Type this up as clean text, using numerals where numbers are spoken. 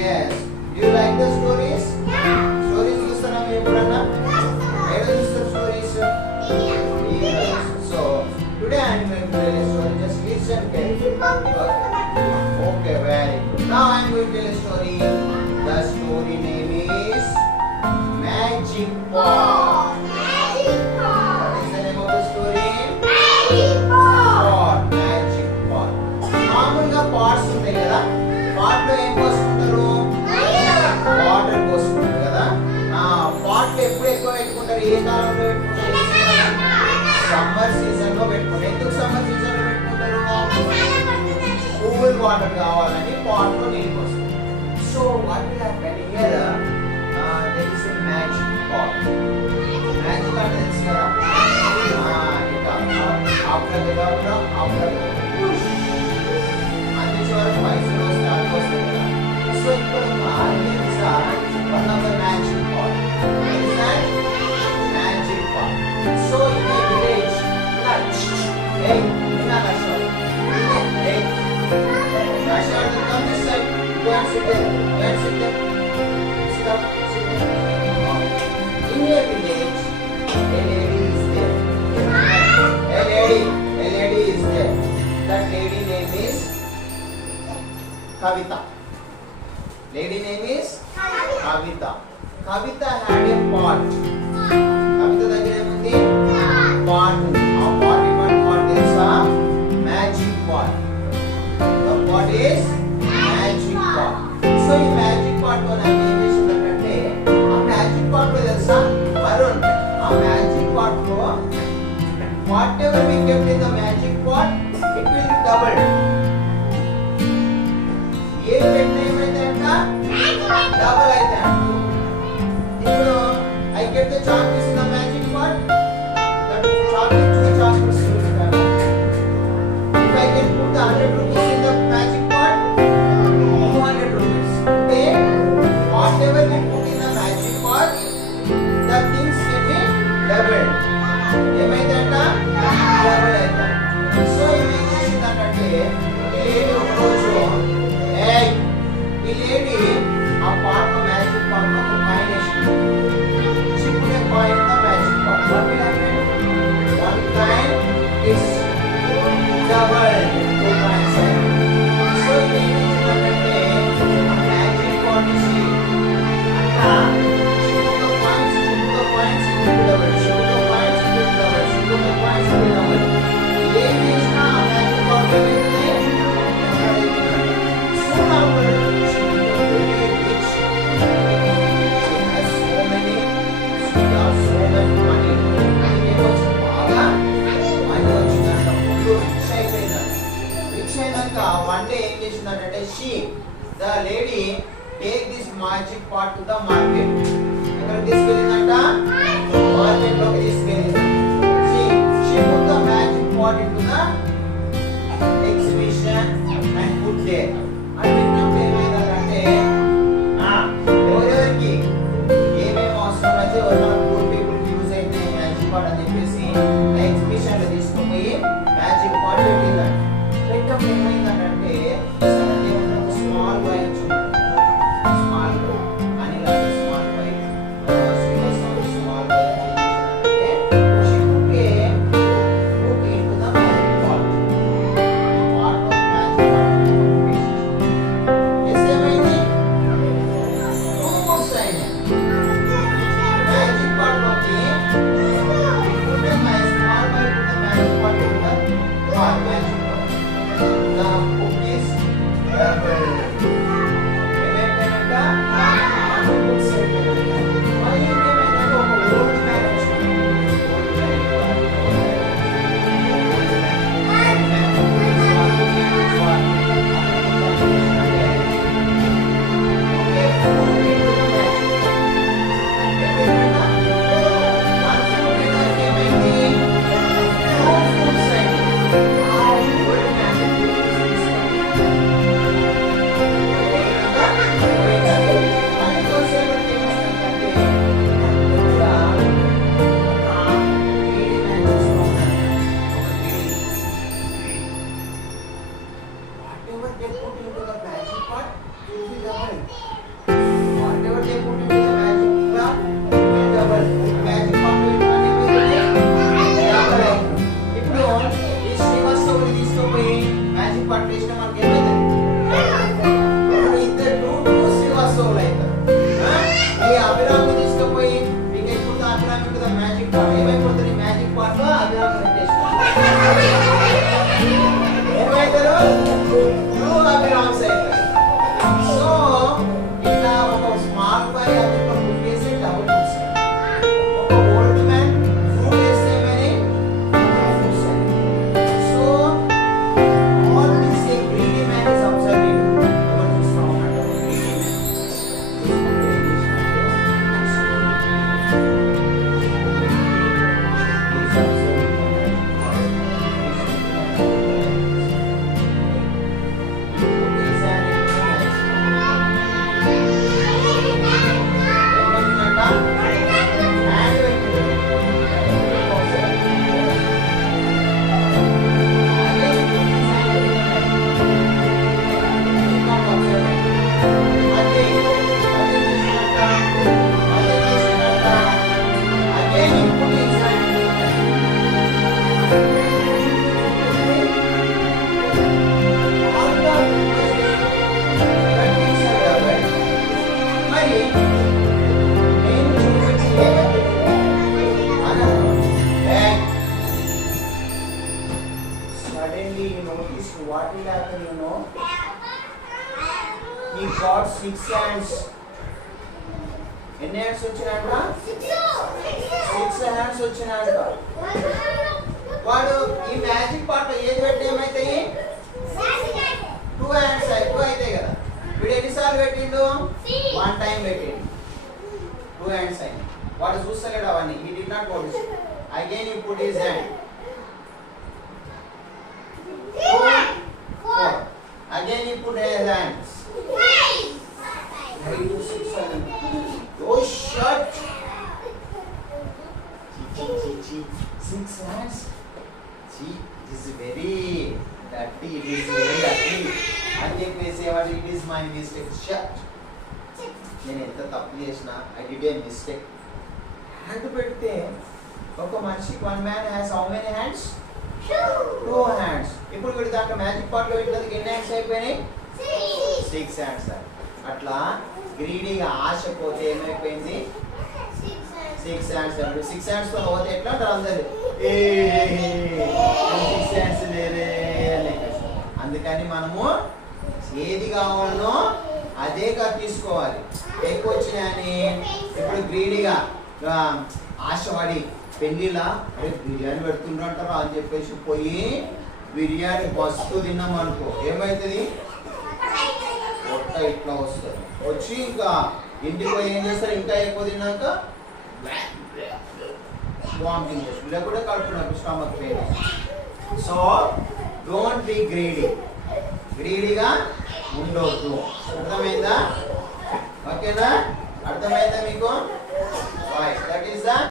Yes. Do you like the stories? Stories చూస్తారా మీరు ఎప్పుడన్నా? ఎక్కడ చూస్తారు stories? Yes. So today I am going to tell a story. Just listen carefully. Okay, very good. Now I am going to tell a story. The story name is Magic Pot. What is the name of the story? Pot. Magic Pot. మామూలుగా pots ఉంటాయి కదా, pot లో ఏం పోసుకుంటారు? వాటర్ పోసుకుంటారు కదా. pot లో ఎప్పుడు ఎక్కువ పెట్టుకుంటారు? ఏ కాలంలో పెట్టుకుంటారు? సమ్మర్ సీజన్ లో పెట్టుకుంటారు. ఎందుకు సమ్మర్ సీజన్ లో పెట్టుకుంటారు? కూల్ వాటర్ కావాలని pot లో నీళ్ళు పోస్తారు. So what will happen here? There is a magic pot. Magic అంటే తెలుసు కదా, after the governor, after push అందించే వరకు పైసలు స్టార్ట్ వస్తాయి కదా. సో ఇక్కడ one of the magic pot. What is that? Magic pot. So in a village, hey, hey, Nashar, come this side. Go and sit there. Go and sit there. Sit up. Sit there. In a village, a lady is there. A lady is there. That lady name is Kavita. Lady name is Kavita. Kavita had a pot. Kavita దగ్గర ఏముంది? pot ఉంది. ఆ pot ఇవ్వండి, pot తెలుసా? Magic pot. The pot is magic pot. So ఈ magic pot లో నాకు ఏం చేసిందంటే, ఆ magic pot లో తెలుసా వరుణ్, ఆ magic pot లో whatever we kept in the magic pot, it will double. ఏ పెట్టిన ఏమైందంట? డబుల్ అయితే. ఇప్పుడు I get the chocolates in the magic pot, that chocolate to the chocolates will come. If I can put the 100 rupees in the magic pot, 200 rupees. Okay, whatever we put in the magic pot, the things will be doubled. ఏమైందంట? Double అయితే. So ఇవి ఏం చేసిందంటే, ఈ lady ఒకరోజు ఈ lady ఆ pot magic pot ఒక కాయిన్ వేసింది. చిప్పుడే coin the magic pot. What will happen? One coin is double, two coins. So ఇది ఏం చేసిందంటే, ఆ మ్యాజిక్ పాట్ ఇసి అట్లా చిప్పుతో కాయిన్స్ డబుల్, చిప్పుతో కాయిన్స్ డబుల్, చిప్పుతో కాయిన్స్ డబుల్. ఏం చేసినా ఆ మ్యాజిక్ పాట్ ఏమైంది? Soon after, she became very rich. She has so many, she got so much money. And it was బాగా మనీ వచ్చిందంట. రిచ్ అయిపోయిందంట. రిచ్ అయినాక వన్ డే ఏం చేసిందంటే, she, the lady, take this magic pot to the market. ఎక్కడికి తీసుకెళ్ళిందంట? మార్కెట్ లోకి తీసుకెళ్ళింది. She put the magic pot into the exhibition and put there. అన్నిటికీ ఏమైందంటే, ఎవరెవరికి ఏమేమి అవసరం అయితే మన పూర్ పీపుల్కి యూజ్ అయితే మ్యాజిక్ పాట్ అని చెప్పేసి ఎగ్జిబిషన్లో తీసుకుపోయి మ్యాజిక్ పాట్ పెట్టిందంట. పెట్టినప్పుడు ఏమైందంటే, స్మాల్ బాయ్ వచ్చున్నాడు. స్మాల్ బాయ్ అని స్మాల్ బాయ్ స్మాల్ బాయ్ 6 హ్యాండ్స్. ఎన్ని హ్యాండ్స్ వచ్చినాయంట? 6 హ్యాండ్స్ వచ్చినాయంట. వాడు ఈ మ్యాజిక్ పార్ట్ ఏది పెట్టి ఏమైతాయి? 2 హ్యాండ్స్ అయి 2 అవుతాయి కదా. వీడు ఎన్నిసార్లు పెట్టిండు? 1 టైం పెట్టిండు. 2 హ్యాండ్స్ అయి. వాడు చూస్తలేడు అవన్నీ. He did not notice. Again he put his hand. 2, 4. Again he put his hands. 5 to 6 7. Oh shut. 6 hands. See, it is very dirty. It is very dirty. అని చెప్పేసి వాడు it is my mistake. Shut. నేను ఎంత తప్పు చేసినా I did a mistake. Hand పెడితే ఒక మనిషికి 1 man has how many hands? 2 hands. ఇప్పుడు వీడు దాంట్లో మ్యాజిక్ పార్ట్ లో పెట్టినందుకు ఎన్ని హ్యాండ్స్ అయిపోయినాయి? 6 hands. అట్లా గ్రీడీగా ఆశ పోతే ఏమైపోయింది? 6 hands. 6 hands తో పోతే ఎట్లా అంటారు అందరు? 6 hands లేరే. అందుకని మనము ఏది కావాలనో అదే తీసుకోవాలి. ఎక్కువ వచ్చినాయని ఇప్పుడు గ్రీడీగా ఆశపడి పెళ్ళిలా అరే బిర్యానీ పెడుతుంటారా అని చెప్పేసి పోయి బిర్యానీ మస్తు తిన్నాం అనుకో ఏమవుతుంది? పొట్ట ఇట్లా వస్తుంది. వచ్చి ఇంకా ఇంటికి పోయి ఏం చేస్తారు? ఇంకా ఎక్కువ తిన్నాక వామిటింగ్ చేస్తారు, లేకపోతే కడుపునొప్పి, stomach pain. So don't be greedy. గ్రీడీగా ఉండొద్దు. అర్థమైందా? ఓకేనా? అర్థమైందా మీకు? That is the